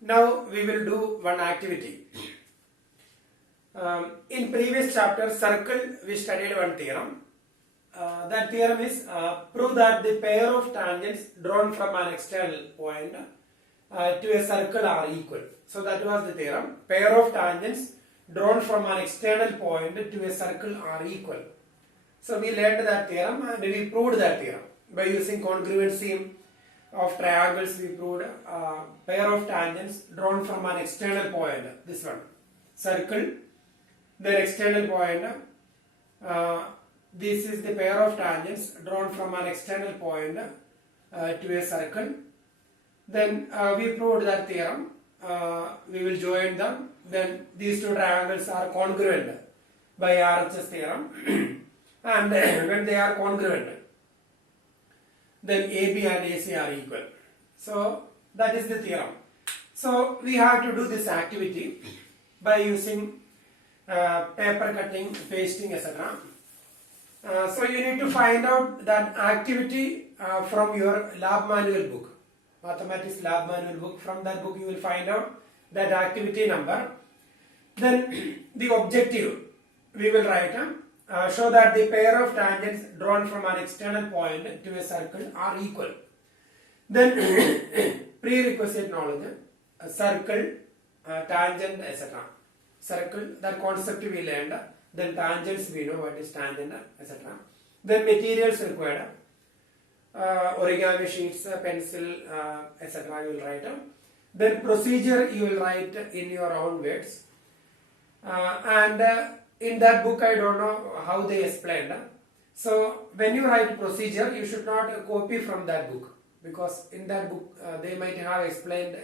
Now we will do one activity. In previous chapter, circle, we studied one theorem. That theorem is prove that the pair of tangents drawn from an external point to a circle are equal. So that was the theorem. Pair of tangents drawn from an external point to a circle are equal. So we learned that theorem and we proved that theorem by using congruency of triangles. We proved pair of tangents drawn from an external point. This one, circle, their external point. This is the pair of tangents drawn from an external point to a circle. Then we proved that theorem. We will join them. Then these two triangles are congruent by RHS theorem. And when they are congruent, then AB and AC are equal. So that is the theorem. So we have to do this activity by using paper cutting, pasting, etc. So you need to find out that activity from your lab manual book, mathematics lab manual book. From that book you will find out that activity number. Then the objective we will write. Show that the pair of tangents drawn from an external point to a circle are equal. Then prerequisite knowledge, circle, tangent, etc. Circle, that concept we learned. Then tangents, we know what is tangent, etc. Then materials required, origami sheets, pencil, etc. you will write. Then procedure you will write in your own words. In that book I don't know how they explained. So when you write procedure, you should not copy from that book, because in that book they might have explained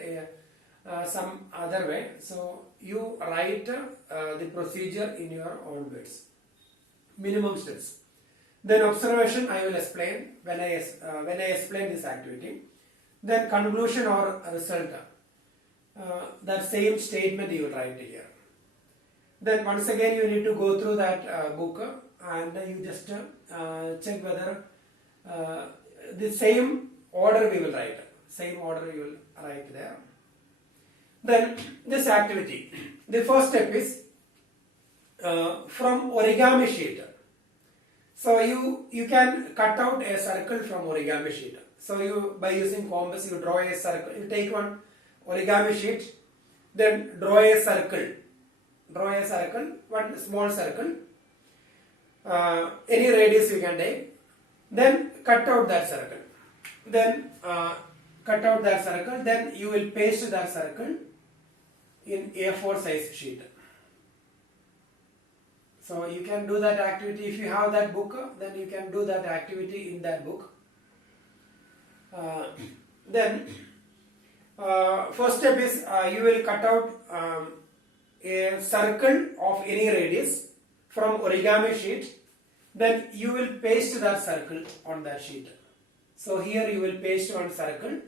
some other way. So you write the procedure in your own words. Minimum steps. Then observation I will explain when I explain this activity. Then conclusion or result. That same statement you will write here. Then once again you need to go through that book and you just check whether the same order we will write. Same order you will write there. Then this activity. The first step is from origami sheet. So you can cut out a circle from origami sheet. So you, by using compass, you draw a circle. You take one origami sheet, then draw a circle. Draw a circle, one small circle, any radius you can take, then cut out that circle. Then cut out that circle, then you will paste that circle in A4 size sheet. So you can do that activity if you have that book, then you can do that activity in that book. Then first step is you will cut out a circle of any radius from origami sheet, then you will paste that circle on that sheet. So here you will paste one circle.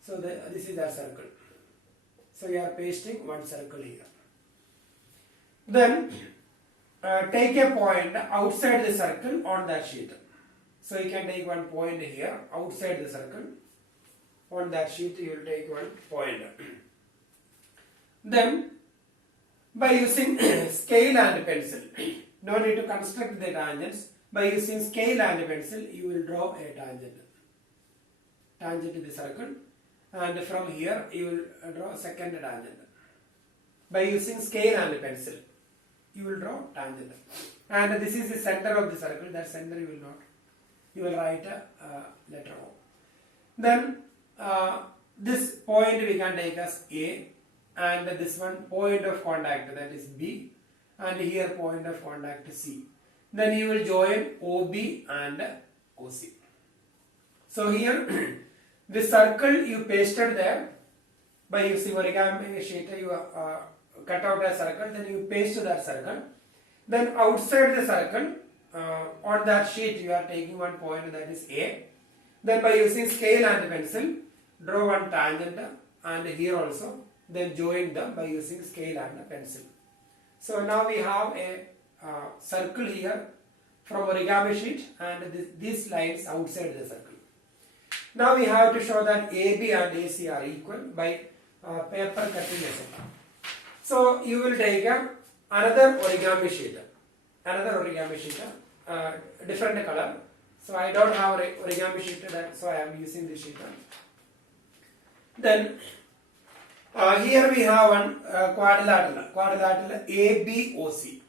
So this is that circle. So you are pasting one circle here. Then take a point outside the circle on that sheet. So you can take one point here outside the circle. On that sheet you will take one point. Then by using scale and pencil, no need to construct the tangents. By using scale and pencil, you will draw a tangent to the circle, and from here you will draw a second tangent. By using scale and pencil, you will draw tangent, and this is the center of the circle. That center you will not. You will write a letter O. Then this point we can take as A. And this one point of contact, that is B, and here point of contact C. Then you will join OB and OC. So here the circle you pasted there by using origami sheet. You cut out a circle, then you paste that circle. Then outside the circle on that sheet you are taking one point, that is A. Then by using scale and pencil, draw one tangent, and here also. Then join them by using scale and pencil. So now we have a circle here from origami sheet, and these lines outside the circle. Now we have to show that AB and AC are equal by paper cutting etc. So you will take another origami sheet, different color. So I don't have origami sheet, so I am using this sheet. Then here we have one quadrilateral ABOC,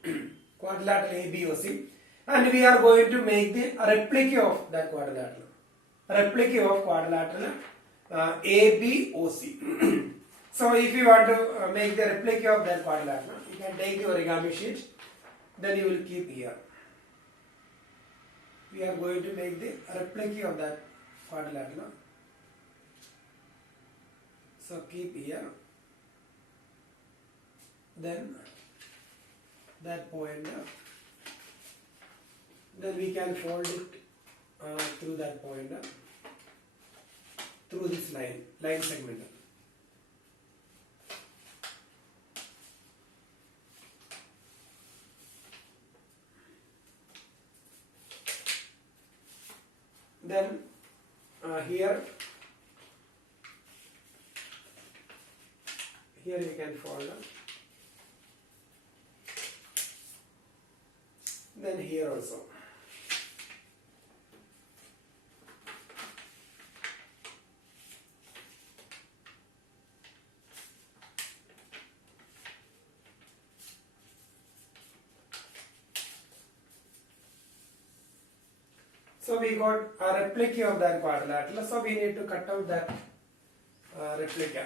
quadrilateral ABOC, and we are going to make the replica of that quadrilateral, ABOC. So if you want to make the replica of that quadrilateral, you can take the origami sheet, then you will keep here. We are going to make the replica of that quadrilateral. So keep here. Then that point, then we can fold it through that point, through this line segment. Then here you can fold. Then here also. So we got a replica of that quadrilateral. So we need to cut out that replica.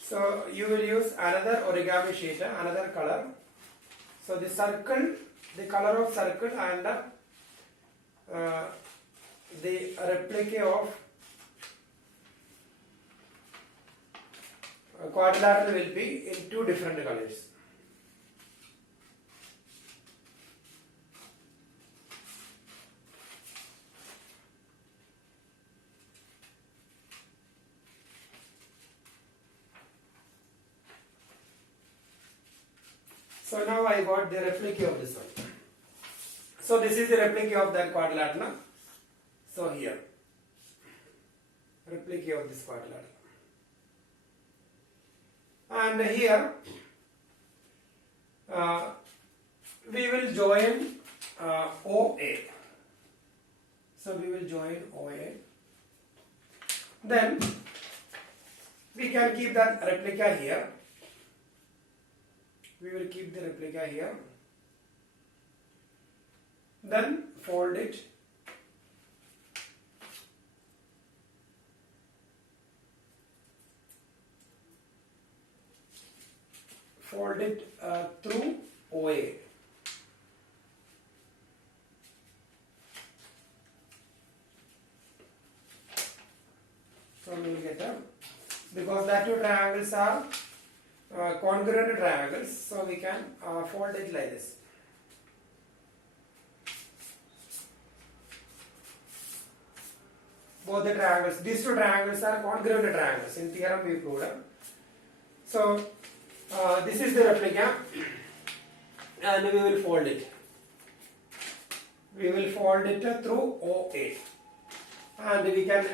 So you will use another origami sheet, another color. So the circle, the color of circle and the replica of quadrilateral will be in two different colors. So now I got the replica of this one. So this is the replica of that quadrilateral. So here, replica of this quadrilateral. And here we will join OA. So we will join OA. Then we can keep that replica here. We will keep the replica here. Then fold it. Fold it through OA. So we will get a, because that two triangles are congruent triangles, so we can fold it like this. Both the triangles, these two triangles are congruent triangles. In theorem we proved. So this is the replica, and we will fold it. We will fold it through OA, and we can,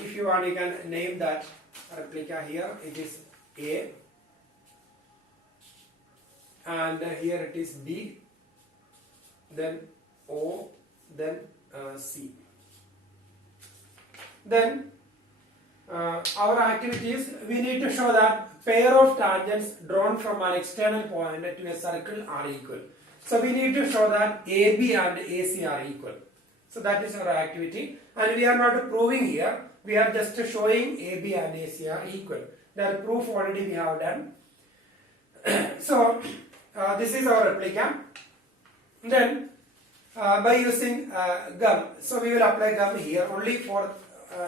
if you want, you can name that replica here. It is A, and here it is B, then O, then C. Then our activity is, we need to show that pair of tangents drawn from an external point to a circle are equal. So we need to show that AB and AC are equal. So that is our activity, and we are not proving here, we are just showing AB and AC are equal. That proof already we have done. So this is our replica. Then by using gum, so we will apply gum here only for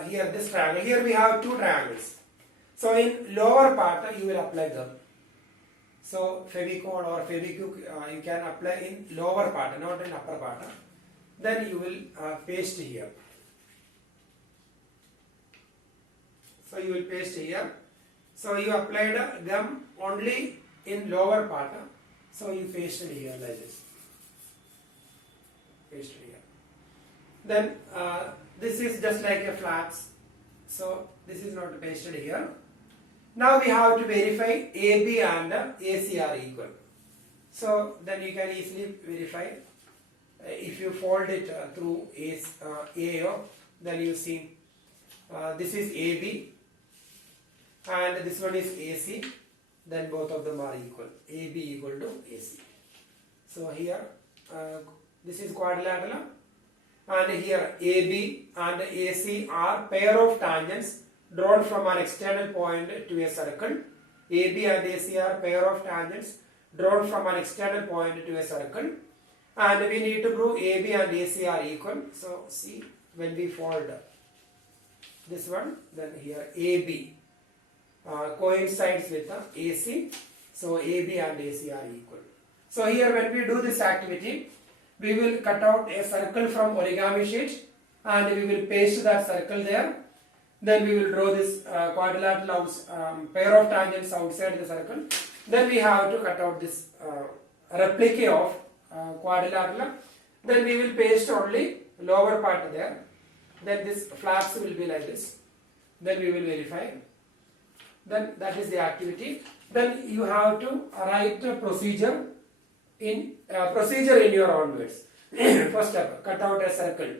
here this triangle. Here we have two triangles. So in lower part you will apply gum. So Fevicol or Fevikwik you can apply in lower part, not in upper part. Then you will paste here. So you will paste here. So you applied gum only in lower part. So you pasted here like this. Pasted here. Then this is just like a flaps. So this is not pasted here. Now we have to verify AB and AC are equal. So then you can easily verify. If you fold it through AO, then you see this is AB and this one is AC. Then both of them are equal. AB equal to AC. So here this is quadrilateral, and here AB and AC are pair of tangents drawn from an external point to a circle. AB and AC are pair of tangents drawn from an external point to a circle, and we need to prove AB and AC are equal. So see, when we fold this one, then here AB coincides with the AC, so AB and AC are equal. So here when we do this activity, we will cut out a circle from origami sheet and we will paste that circle there. Then we will draw this quadrilateral pair of tangents outside the circle. Then we have to cut out this replica of quadrilateral. Then we will paste only lower part there. Then this flaps will be like this. Then we will verify. Then that is the activity. Then you have to write a procedure in your own words. First step, cut out a circle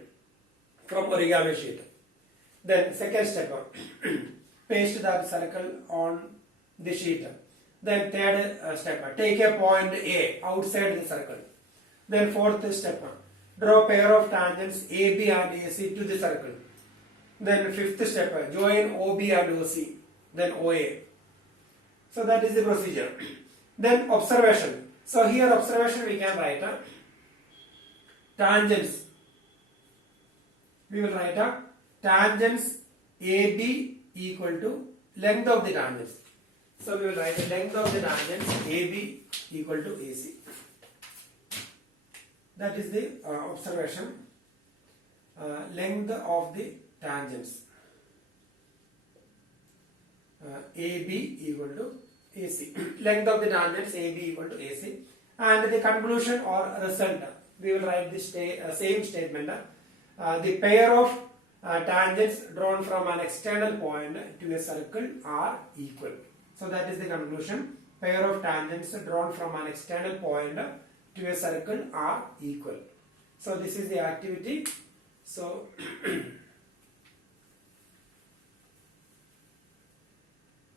from origami sheet. Then second step, paste that circle on the sheet. Then third step, take a point A outside the circle. Then fourth step, draw pair of tangents AB and AC to the circle. Then fifth step, join OB and OC, then OA. So that is the procedure. Then observation. So here observation we can write tangents. We will write tangents AB equal to length of the tangents. So we will write the length of the tangents AB equal to AC. That is the observation. Length of the tangents AB equal to AC. Length of the tangents AB equal to AC. And the conclusion or result, we will write this same statement. The pair of tangents drawn from an external point to a circle are equal. So that is the conclusion. Pair of tangents drawn from an external point to a circle are equal. So this is the activity. So